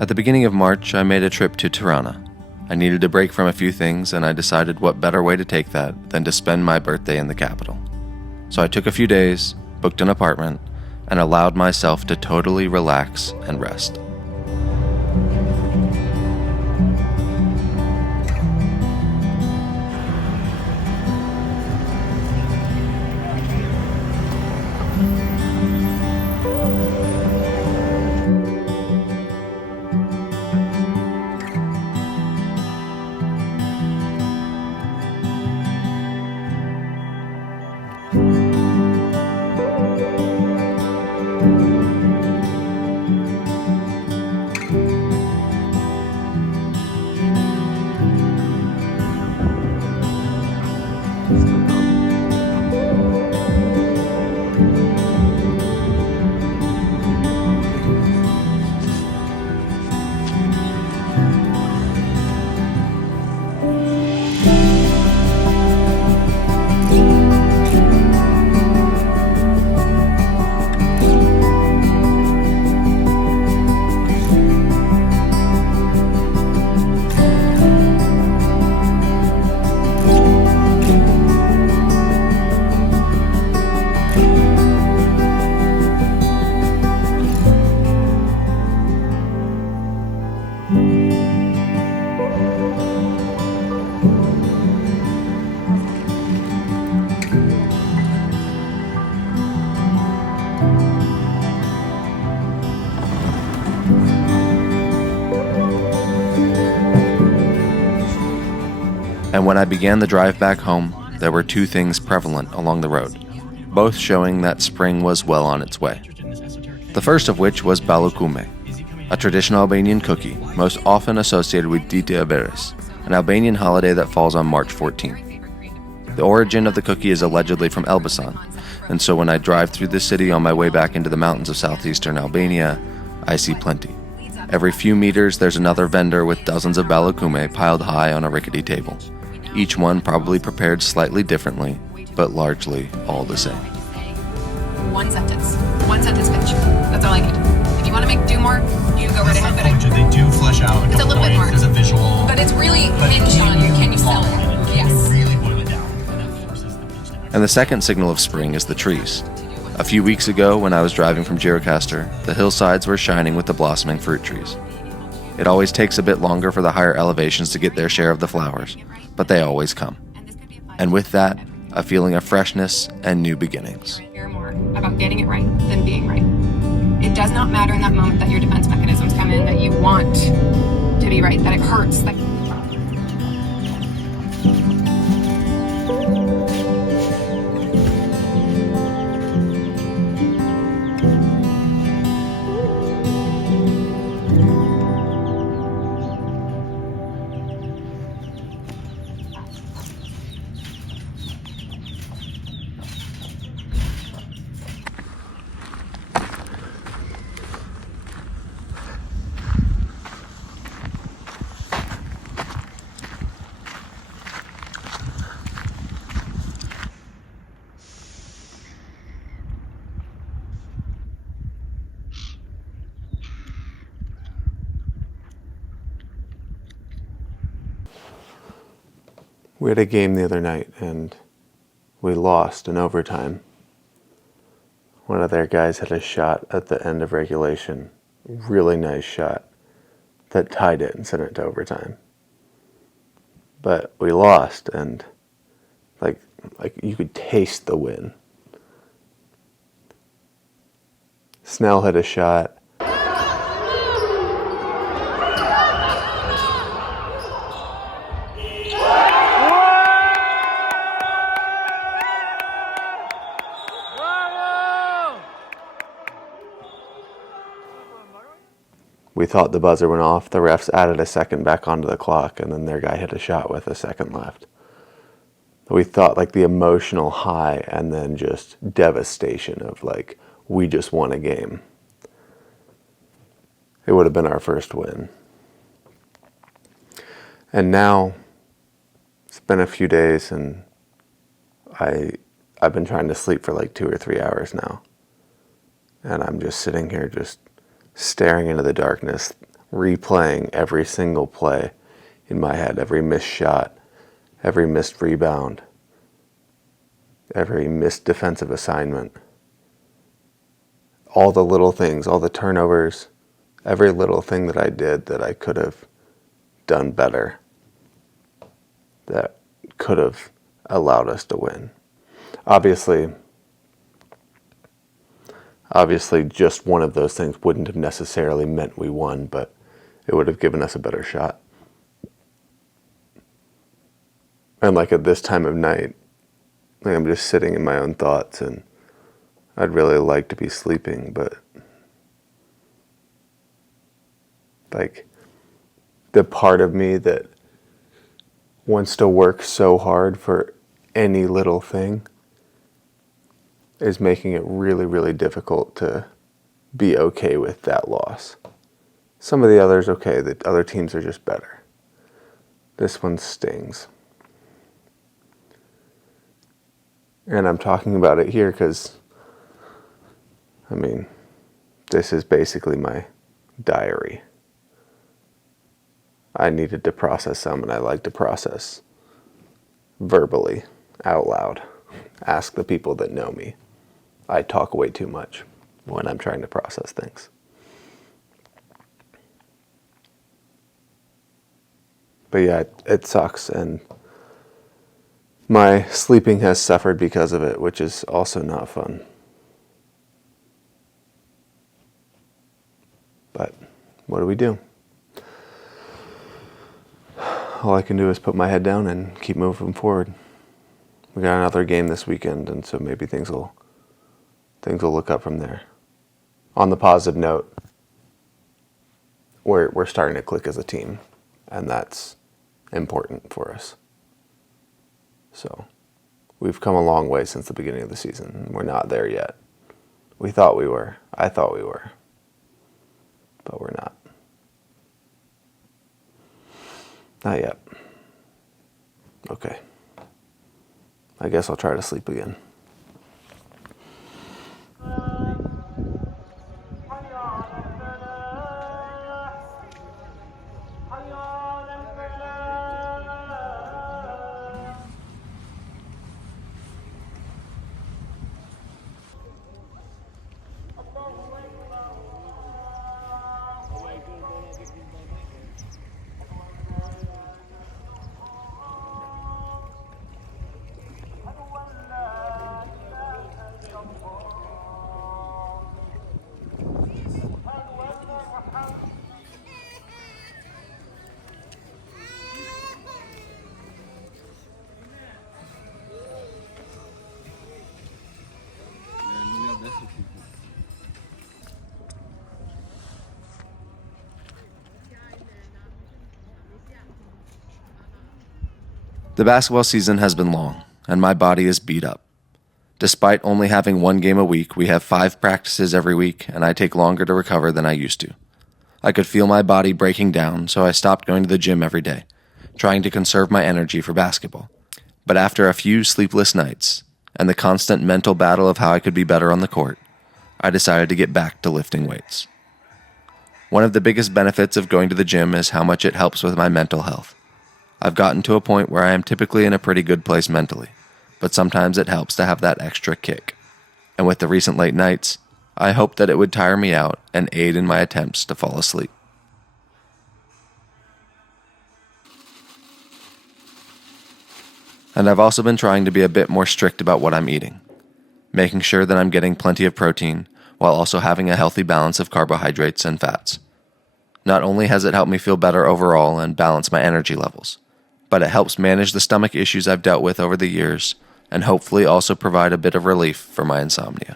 At the beginning of March, I made a trip to Tirana. I needed a break from a few things, and I decided what better way to take that than to spend my birthday in the capital. So I took a few days, booked an apartment, and allowed myself to totally relax and rest. And when I began the drive back home, there were two things prevalent along the road, both showing that spring was well on its way. The first of which was balukume, a traditional Albanian cookie, most often associated with Dite e Verës, an Albanian holiday that falls on March 14th. The origin of the cookie is allegedly from Elbasan, and so when I drive through the city on my way back into the mountains of southeastern Albania, I see plenty. Every few meters there's another vendor with dozens of balukume piled high on a rickety table. Each one probably prepared slightly differently, but largely all the same. One sentence pitch. That's all I need. If you want to do more, you go right ahead. But they do flesh out it's a little bit more. There's a visual. But it's really hinged on can you sell it? Yes. Really boil it down. And that forces the beach to And the second signal of spring is the trees. A few weeks ago, when I was driving from Gjirokastër, the hillsides were shining with the blossoming fruit trees. It always takes a bit longer for the higher elevations to get their share of the flowers, but they always come. And with that, a feeling of freshness and new beginnings. Hear more about getting it right than being right. It does not matter in that moment that your defense mechanisms come in, that you want to be right, that it hurts. We had a game the other night, and we lost in overtime. One of their guys had a shot at the end of regulation, really nice shot, that tied it and sent it to overtime. But we lost, and like you could taste the win. Snell hit a shot. We thought the buzzer went off. The refs added a second back onto the clock, and then their guy hit a shot with a second left. We thought like the emotional high and then just devastation of like, we just won a game. It would have been our first win. And now it's been a few days, and I've been trying to sleep for like 2 or 3 hours now. And I'm just sitting here just staring into the darkness, replaying every single play in my head, every missed shot, every missed rebound, every missed defensive assignment. All the little things, all the turnovers, every little thing that I did that I could have done better, that could have allowed us to win. Obviously, just one of those things wouldn't have necessarily meant we won, but it would have given us a better shot. And like at this time of night, like I'm just sitting in my own thoughts, and I'd really like to be sleeping, but like the part of me that wants to work so hard for any little thing is making it really, really difficult to be okay with that loss. Some of the others, okay, the other teams are just better. This one stings. And I'm talking about it here because, I mean, this is basically my diary. I needed to process some, and I like to process verbally, out loud. Ask the people that know me. I talk way too much when I'm trying to process things. But yeah, it sucks, and my sleeping has suffered because of it, which is also not fun. But what do we do? All I can do is put my head down and keep moving forward. We got another game this weekend, and so maybe things will look up from there. On the positive note, we're starting to click as a team, and that's important for us. So we've come a long way since the beginning of the season. We're not there yet. We thought we were. I thought we were. But we're not. Not yet. Okay. I guess I'll try to sleep again. The basketball season has been long, and my body is beat up. Despite only having one game a week, we have 5 practices every week, and I take longer to recover than I used to. I could feel my body breaking down, so I stopped going to the gym every day, trying to conserve my energy for basketball. But after a few sleepless nights, and the constant mental battle of how I could be better on the court, I decided to get back to lifting weights. One of the biggest benefits of going to the gym is how much it helps with my mental health. I've gotten to a point where I am typically in a pretty good place mentally, but sometimes it helps to have that extra kick. And with the recent late nights, I hoped that it would tire me out and aid in my attempts to fall asleep. And I've also been trying to be a bit more strict about what I'm eating, making sure that I'm getting plenty of protein while also having a healthy balance of carbohydrates and fats. Not only has it helped me feel better overall and balance my energy levels, but it helps manage the stomach issues I've dealt with over the years and hopefully also provide a bit of relief for my insomnia.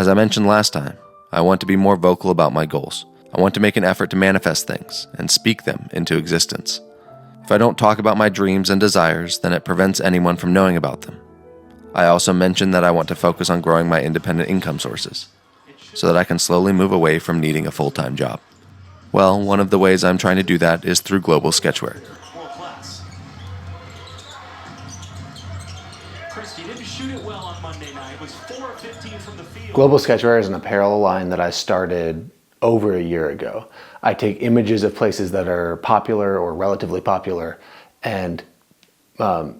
As I mentioned last time, I want to be more vocal about my goals. I want to make an effort to manifest things and speak them into existence. If I don't talk about my dreams and desires, then it prevents anyone from knowing about them. I also mentioned that I want to focus on growing my independent income sources, so that I can slowly move away from needing a full-time job. Well, one of the ways I'm trying to do that is through Global Sketchwear. World class. Kristi didn't shoot it well on Monday night. It was 4 of 15 from the field. Global Sketchwear is an apparel line that I started over a year ago. I take images of places that are popular or relatively popular and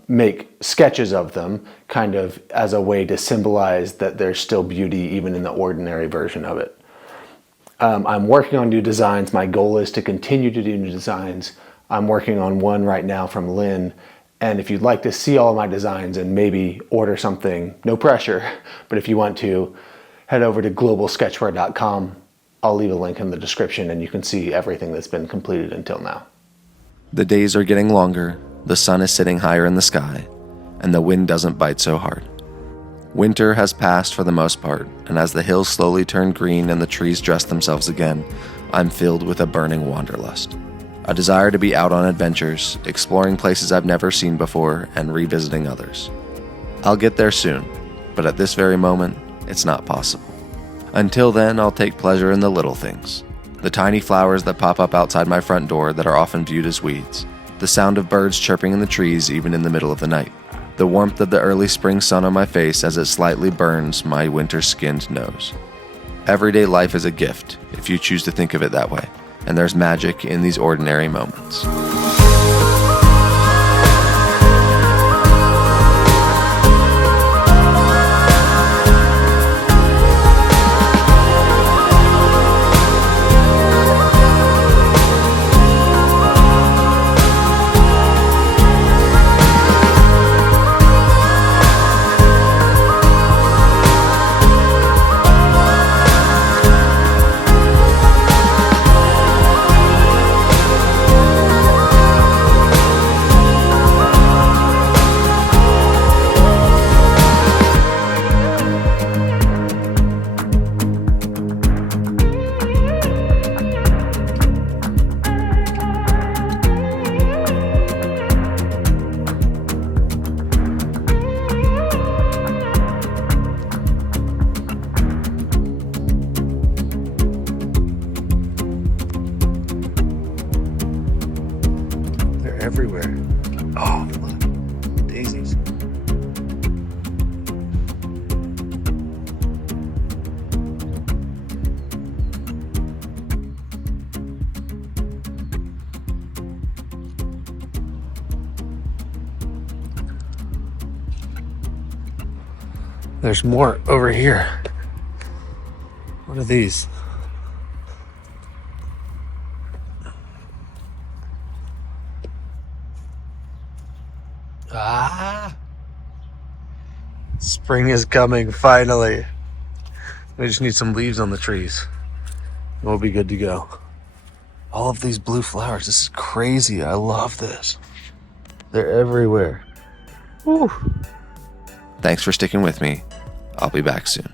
make sketches of them kind of as a way to symbolize that there's still beauty even in the ordinary version of it. I'm working on new designs. My goal is to continue to do new designs. I'm working on one right now from Lynn. And if you'd like to see all of my designs and maybe order something, no pressure, but if you want to, head over to globalsketchwear.com. I'll leave a link in the description and you can see everything that's been completed until now. The days are getting longer, the sun is sitting higher in the sky, and the wind doesn't bite so hard. Winter has passed for the most part, and as the hills slowly turn green and the trees dress themselves again, I'm filled with a burning wanderlust. A desire to be out on adventures, exploring places I've never seen before, and revisiting others. I'll get there soon, but at this very moment, it's not possible. Until then, I'll take pleasure in the little things. The tiny flowers that pop up outside my front door that are often viewed as weeds. The sound of birds chirping in the trees even in the middle of the night. The warmth of the early spring sun on my face as it slightly burns my winter-skinned nose. Everyday life is a gift, if you choose to think of it that way, and there's magic in these ordinary moments. Everywhere. Oh, look. Daisies. There's more over here. What are these? Ah! Spring is coming, finally. We just need some leaves on the trees. We'll be good to go. All of these blue flowers, this is crazy. I love this. They're everywhere. Woo! Thanks for sticking with me. I'll be back soon.